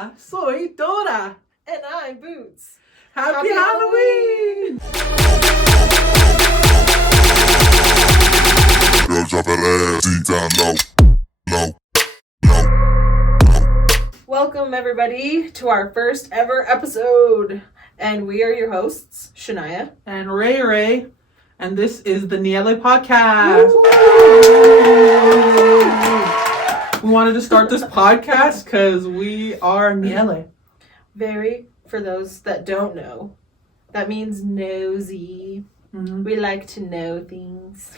Hola, soy Dora. And I'm Boots. Happy Halloween! Girl, drop that ass deep down low. Welcome, everybody, to our first ever episode. And we are your hosts, Shania. And Ray. And this is the Niele podcast. We wanted to start this podcast because we are Niele. For those that don't know, that means nosy. Mm-hmm. We like to know things.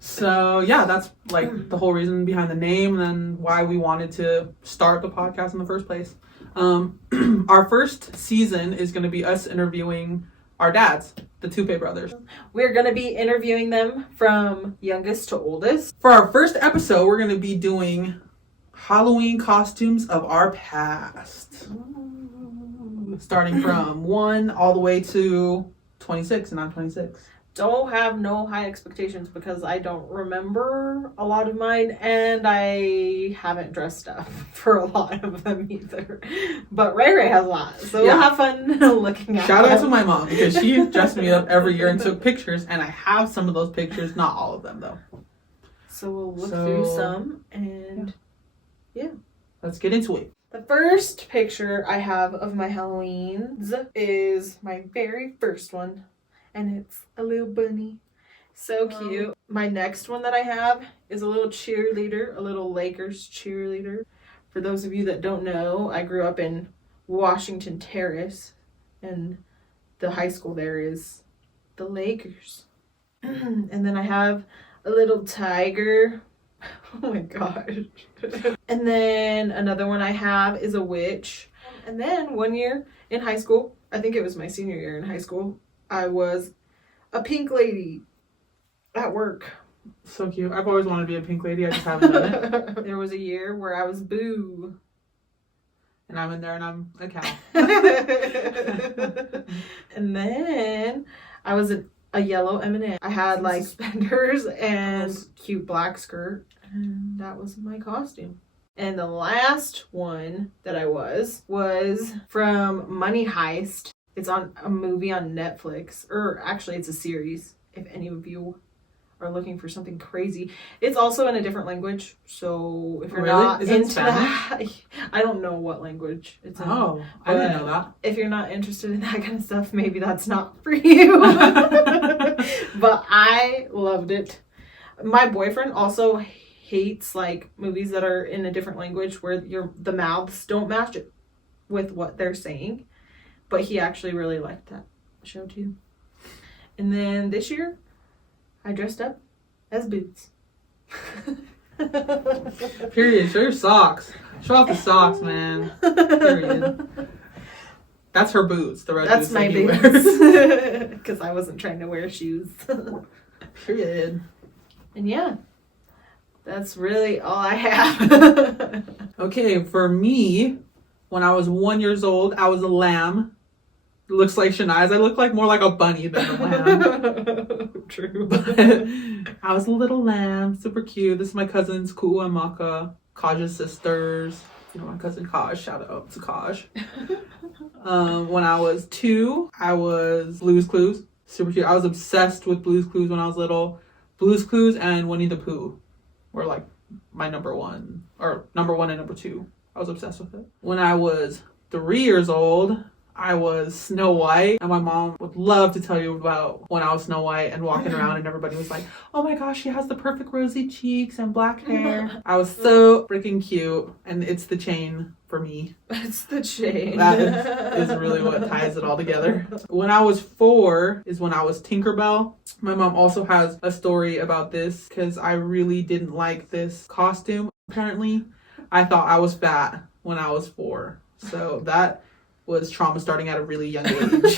So, yeah, that's like the whole reason behind the name and why we wanted to start the podcast in the first place. Our first season is going to be us interviewing our dads, the Tupe brothers. We're going to be interviewing them from youngest to oldest. For our first episode, we're going to be doing Halloween costumes of our past. Starting from 1 all the way to 26, and I'm 26. Don't have no high expectations because I don't remember a lot of mine, and I haven't dressed up for a lot of them either. But Ray has a lot, so We'll have fun looking at Shout them. out to my mom because she dressed me up every year and took pictures, and I have some of those pictures, not all of them though. So we'll look through some, and yeah. Let's get into it. The first picture I have of my Halloweens is my very first one, and it's a little bunny. So cute. My next one that I have is a little cheerleader, a little Lakers cheerleader. For those of you that don't know, I grew up in Washington Terrace, and the high school there is the Lakers. And then I have a little tiger. Oh my gosh. And then another one I have is a witch. And then one year in high school, I think it was my senior year in high school, I was a pink lady at work. So cute. I've always wanted to be a pink lady. I just haven't done it. There was a year where I was Boo. And I'm in there and I'm a cow. And then I was a yellow M&M. I had like suspenders and cute black skirt. And that was my costume. And the last one that I was from Money Heist. It's on a movie on Netflix. Or actually it's a series, if any of you are looking for something crazy. It's also in a different language. So if you're not into that, I don't know what language it's in. Oh, I didn't know that. If you're not interested in that kind of stuff, maybe that's not for you. But I loved it. My boyfriend also hates like movies that are in a different language where the mouths don't match it with what they're saying. But he actually really liked that show too. And then this year, I dressed up as Boots. Period. Show your socks. Show off the socks, man. Period. That's her boots. The red That's boots. my boots. Because I wasn't trying to wear shoes. Period. And yeah, that's really all I have. Okay, for me, when I was 1 year old, I was a lamb. It looks like Shania's. I look like more like a bunny than a lamb. True. But I was a little lamb, super cute. This is my cousins, Ku'u and Maka, Kaj's sisters. You know, my cousin Kaj. Shout out to Kaj. When I was 2, I was Blue's Clues. Super cute. I was obsessed with Blue's Clues when I was little. Blue's Clues and Winnie the Pooh were like my number one and number 2. I was obsessed with it. When I was 3 years old, I was Snow White, and my mom would love to tell you about when I was Snow White and walking around and everybody was like, oh my gosh, she has the perfect rosy cheeks and black hair. I was so freaking cute, and it's the chain for me. It's the chain. That is really what ties it all together. When I was 4 is when I was Tinkerbell. My mom also has a story about this because I really didn't like this costume. Apparently, I thought I was fat when I was 4. So that was trauma starting at a really young age.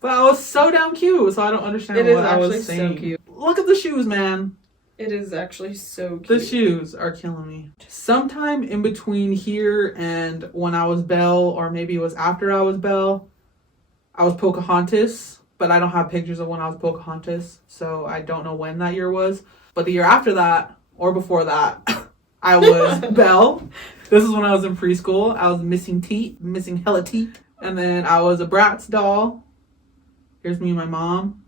But I was so damn cute, so I don't understand what I was saying. So cute. Look at the shoes, man. It is actually so cute. The shoes are killing me. Sometime in between here and when I was Belle, or maybe it was after I was Belle, I was Pocahontas, but I don't have pictures of when I was Pocahontas, so I don't know when that year was. But the year after that, or before that, I was Belle. This is when I was in preschool. I was missing hella teeth. And then I was a Bratz doll. Here's me and my mom.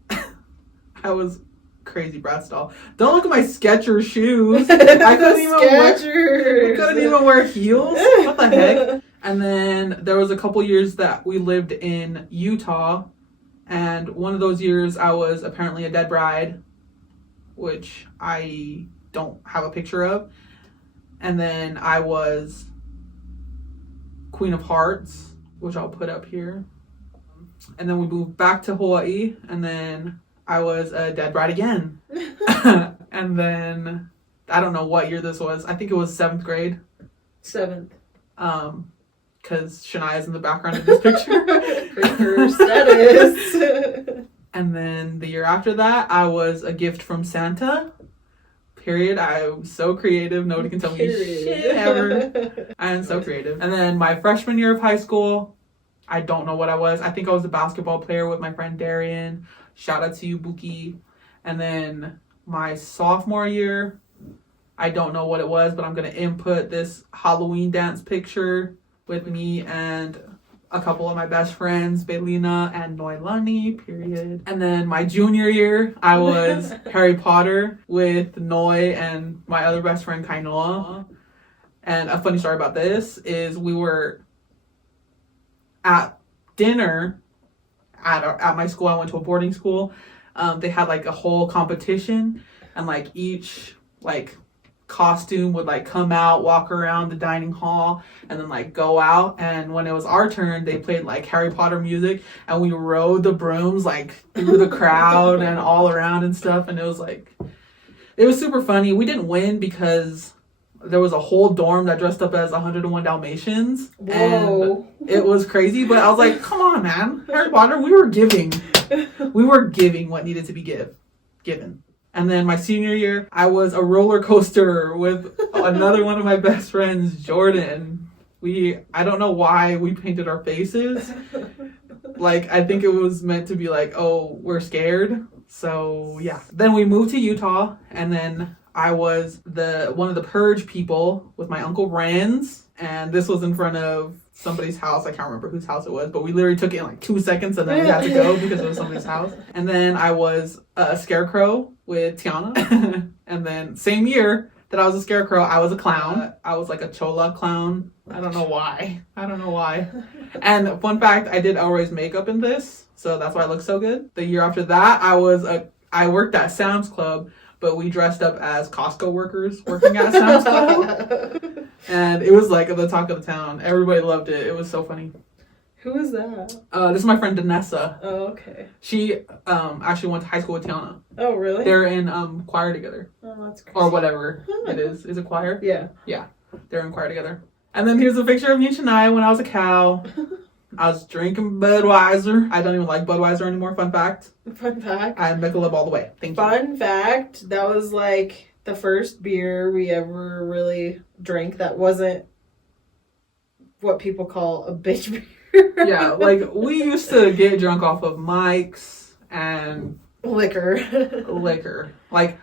I was crazy Bratz doll. Don't look at my Skechers shoes. I couldn't even wear heels. What the heck? And then there was a couple years that we lived in Utah. And one of those years I was apparently a dead bride, which I don't have a picture of. And then I was Queen of Hearts, which I'll put up here. And then we moved back to Hawaii, and then I was a dead bride again. And then I don't know what year this was. I think it was 7th grade. 7th. Because Shania's in the background of this picture. First, that is. And then the year after that, I was a gift from Santa. Period. I'm so creative. Nobody can tell me shit ever. I am so creative. And then my freshman year of high school, I don't know what I was. I think I was a basketball player with my friend Darian. Shout out to you, Buki. And then my sophomore year, I don't know what it was, but I'm going to input this Halloween dance picture with me and a couple of my best friends, Belina and Noelani, period. And then my junior year, I was Harry Potter with Noi and my other best friend, Kainoa. And a funny story about this is we were at dinner at my school. I went to a boarding school. They had like a whole competition, and like each like costume would like come out, walk around the dining hall, and then like go out. And when it was our turn, they played like Harry Potter music, and we rode the brooms like through the crowd and all around and stuff. And it was super funny. We didn't win because there was a whole dorm that dressed up as 101 Dalmatians. Whoa. And it was crazy, but I was like, come on, man. Harry Potter, we were giving what needed to be given. And then my senior year, I was a roller coaster with another one of my best friends, Jordan. I don't know why we painted our faces. Like, I think it was meant to be like, oh, we're scared. So, yeah. Then we moved to Utah, and then I was one of the purge people with my Uncle Rans. And this was in front of somebody's house. I can't remember whose house it was, but we literally took it in like 2 seconds and then we had to go because it was somebody's house. And then I was a scarecrow with Tiana. And then same year that I was a scarecrow, I was a clown. I was like a chola clown. I don't know why. And fun fact, I did Elroy's makeup in this, so that's why I look so good. The year after that, I worked at Sam's Club, but we dressed up as Costco workers working at Sam's Club. And it was like the talk of the town. Everybody loved it. It was so funny. Who is that? This is my friend Danessa. Oh, okay. She actually went to high school with Tiana. Oh, really? They're in choir together. Oh, that's crazy. Or whatever it is. Is it choir? Yeah. Yeah. They're in choir together. And then here's a picture of me and Shania when I was a cow. I was drinking Budweiser. I don't even like Budweiser anymore. Fun fact. Fun fact. I Michelob all the way. Thank you. Fun fact. That was like the first beer we ever really drank that wasn't what people call a bitch beer. Yeah, like we used to get drunk off of Mike's and liquor. Like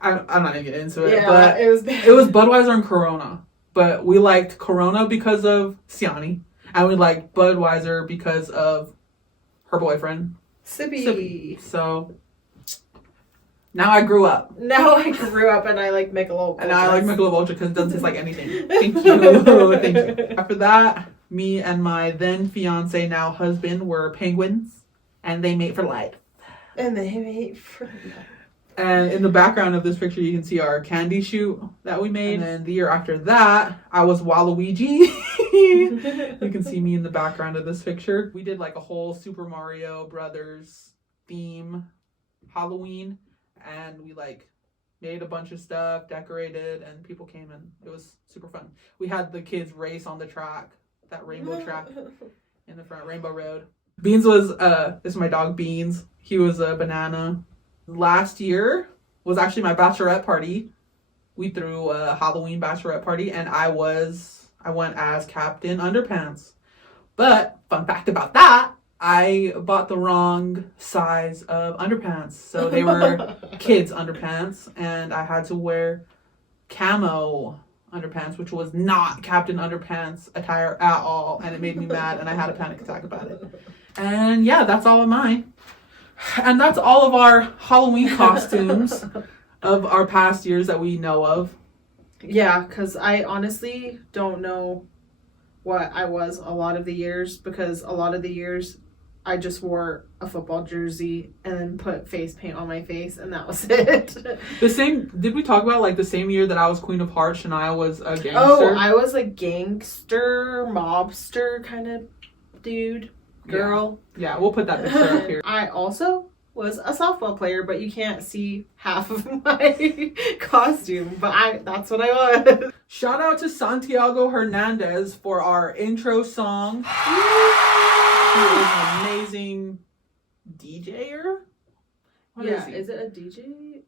I'm not gonna get into it, Yeah, but it was bad. It was Budweiser and Corona. But we liked Corona because of Siani, and we liked Budweiser because of her boyfriend. Sippy. So now I grew up. Now I grew up and I like Michelob. And now I like Michelob Ultra because it doesn't taste like anything. Thank you. Thank you. After that, me and my then fiance, now husband, were penguins, and they mate for life. And they mate for And in the background of this picture, you can see our candy shoot that we made. And then the year after that, I was Waluigi. You can see me in the background of this picture. We did like a whole Super Mario Brothers theme Halloween. And we like made a bunch of stuff, decorated, and people came and it was super fun. We had the kids race on the track, that rainbow track in the front, Rainbow Road. Beans was, this is my dog Beans. He was a banana. Last year was actually my bachelorette party. We threw a Halloween bachelorette party, and I went as Captain Underpants. But fun fact about that, I bought the wrong size of underpants. So they were kids underpants, and I had to wear camo underpants, which was not Captain Underpants attire at all, and it made me mad, and I had a panic attack about it. And yeah, that's all of mine. And that's all of our Halloween costumes of our past years that we know of. Yeah, because I honestly don't know what I was a lot of the years, because a lot of the years I just wore a football jersey and then put face paint on my face, and that was it. Did we talk about like the same year that I was Queen of Hearts, Shania was a gangster? Oh, I was a gangster, mobster kind of dude, girl. Yeah, we'll put that picture up here. I also was a softball player, but you can't see half of my costume, but that's what I was. Shout out to Santiago Hernandez for our intro song. He is an amazing DJer. What is he? Is it a DJ?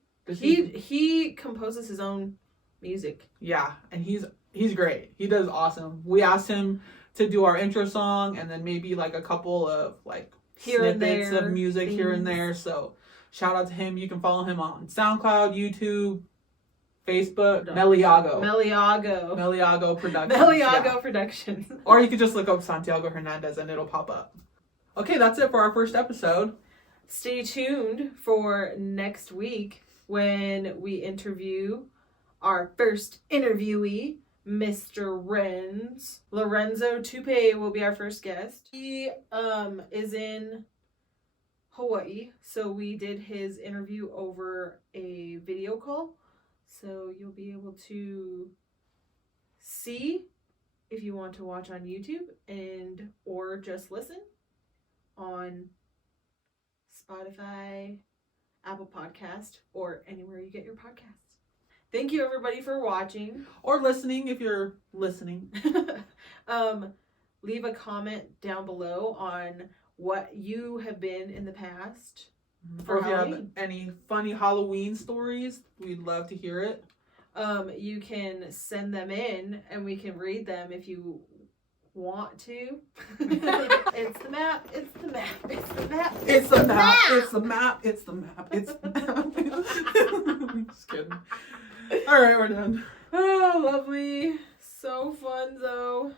He composes his own music. Yeah, and he's great. He does awesome. We asked him to do our intro song and then maybe like a couple of like snippets of music here and there. So shout out to him. You can follow him on SoundCloud, YouTube, Facebook, Meliago Productions. Meliago Productions. Or you could just look up Santiago Hernandez and it'll pop up. Okay, that's it for our first episode. Stay tuned for next week when we interview our first interviewee, Mr. Renz. Lorenzo Tupe will be our first guest. He is in Hawaii, so we did his interview over a video call. So you'll be able to see if you want to watch on YouTube or just listen on Spotify, Apple Podcast, or anywhere you get your podcasts. Thank you everybody for watching. Or listening if you're listening. Leave a comment down below on what you have been in the past. Or if you have any funny Halloween stories, we'd love to hear it. You can send them in and we can read them if you want to. It's the map. It's the map. It's the map. It's the map. It's the map. It's the map. It's the map. Just kidding. All right, we're done. Oh, lovely. So fun, though.